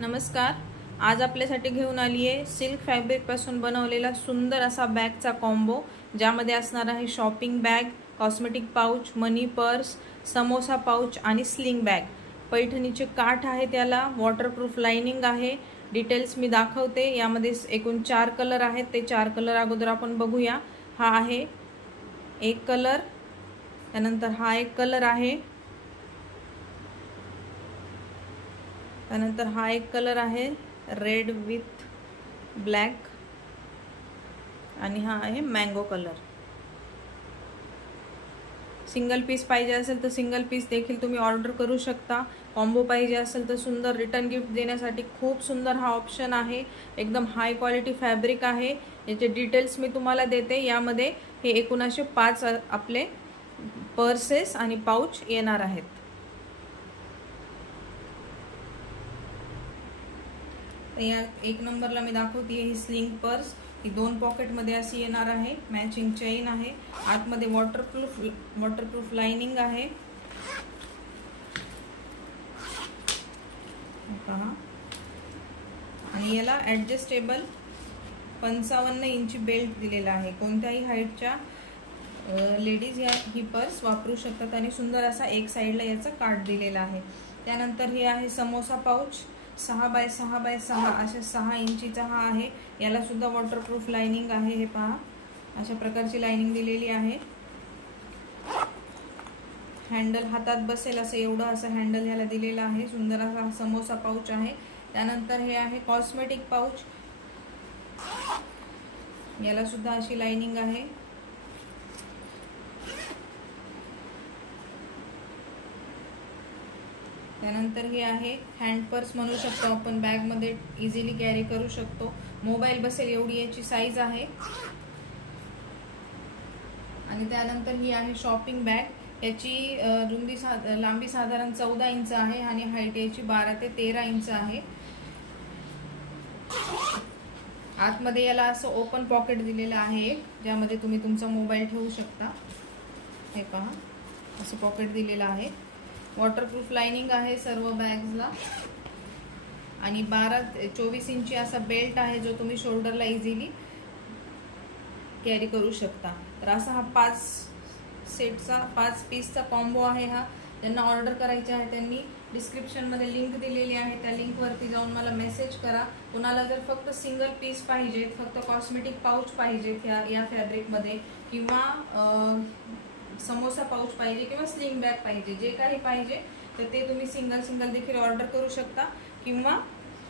नमस्कार। आज आपल्यासाठी घेऊन आली आहे सिल्क फॅब्रिक पासून बनवलेला सुंदर असा बॅगचा कॉम्बो, ज्यामध्ये असणार आहे शॉपिंग बॅग, कॉस्मेटिक पाउच, मनी पर्स, समोसा पाउच आणि स्लिंग बॅग। पैठणीचे काठ आहे, त्याला वॉटरप्रूफ लाइनिंग आहे। डिटेल्स मी दाखवते। यामध्ये एकूण 4 कलर आहेत, ते 4 कलर अगोदर आपण बघूया। हा आहे एक कलर, त्यानंतर हा एक कलर आहे, त्यानंतर हा एक कलर आहे रेड विथ ब्लॅक, आणि हा आहे मँगो कलर। सिंगल पीस पाहिजे असेल तर सिंगल पीस देखील तुम्ही ऑर्डर करू शकता। कॉम्बो पाहिजे असेल तर सुंदर रिटर्न गिफ्ट देण्यासाठी खूप सुंदर हा ऑप्शन आहे। एकदम हाय क्वालिटी फॅब्रिक आहे। याचे डिटेल्स मी तुम्हाला देते। यामध्ये हे एकूण असे 5 आपले पर्सेस आणि पाउच येणार आहेत। या एक नंबरला मी दाखवते ही स्लिंग पर्स। ही 2 पॉकेट मध्ये अशी येणार आहे। मॅचिंग चेन आहे, आतमध्ये वॉटरप्रूफ लाइनिंग आहे। पहा, आणि याला ॲडजस्टेबल 55 इंची बेल्ट दिलेला आहे। कोणत्याही हाईटच्या लेडीज ही पर्स वापरू शकतात, आणि सुंदर असा एक साइडला याचा काठ दिलेला आहे। त्यानंतर हे आहे समोसा पाउच, 6 बाय 6 बाय 6 अशा 6 इंचीचा हा आहे। याला सुद्धा वॉटरप्रूफ लाइनिंग आहे। हे पहा, अशा प्रकारची लाइनिंग दिलेली आहे। हँडल हातात बसेल असं एवढं असं हँडल याला दिलेलं आहे। सुंदर असा समोसा पाउच आहे। त्यानंतर हे आहे कॉस्मेटिक पाउच, याला सुद्धा अशी लाइनिंग आहे। त्यानंतर हे आहे हँड पर्स म्हणू शकतो आपण, बॅग मध्ये इझिली कॅरी करू शकतो। मोबाईल बसेल एवढी याची साईज आहे। आणि त्यानंतर ही आहे शॉपिंग बॅग। याची लांबी साधारण 14 इंच आहे, आणि हाईट याची 12 ते 13 इंच आहे। आतमध्ये याला असं ओपन पॉकेट दिलेलं आहे एक, ज्यामध्ये तुम्ही तुमचा मोबाईल ठेवू शकता। हे पहा, असं पॉकेट दिलेलं आहे। वॉटरप्रूफ लाइनिंग आहे सर्व बॅग्सला, आणि 12-24 इंची असा बेल्ट आहे, जो तुम्ही शोल्डरला इझिली कॅरी करू शकता। तर असा हा 5 पीसचा कॉम्बो आहे हा। ज्यांना ऑर्डर करायचे आहे त्यांनी डिस्क्रिप्शन मध्ये लिंक दिलेली आहे, त्या लिंक वरती जाऊन मला मेसेज करा। कुणाला जर फक्त सिंगल पीस पाहिजे, फक्त कॉस्मेटिक पाउच पाहिजे या फॅब्रिक मध्ये, किंवा समोसा पाउच पाहिजे, किंवा स्लिंग बॅग पाहिजे, जे काही पाहिजे तर ते तुम्ही सिंगल देखील ऑर्डर करू शकता। किंवा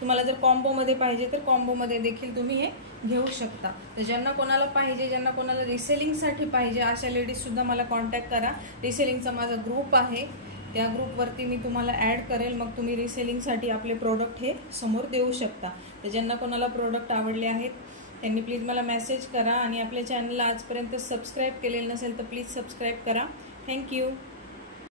तुम्हाला जर कॉम्बो मध्ये पाहिजे तर कॉम्बो मध्ये देखील तुम्ही हे घेऊ शकता। तर ज्यांना कोणाला पाहिजे, ज्यांना कोणाला रिसेलिंग साठी पाहिजे, अशा लेडीज सुद्धा मला कॉन्टॅक्ट करा। रिसेलिंगचा माझा ग्रुप आहे, त्या ग्रुपवरती मी तुम्हाला ॲड करेल। मग तुम्ही रिसेलिंगसाठी आपले प्रोडक्ट हे समोर देऊ शकता। तर ज्यांना कोणाला प्रोडक्ट आवडले आहेत त्यांनी प्लीज मला मेसेज करा, आणि आपल्या चॅनलला आजपर्यंत सबस्क्राईब केलेलं नसेल तर प्लीज सबस्क्राईब करा। थँक्यू।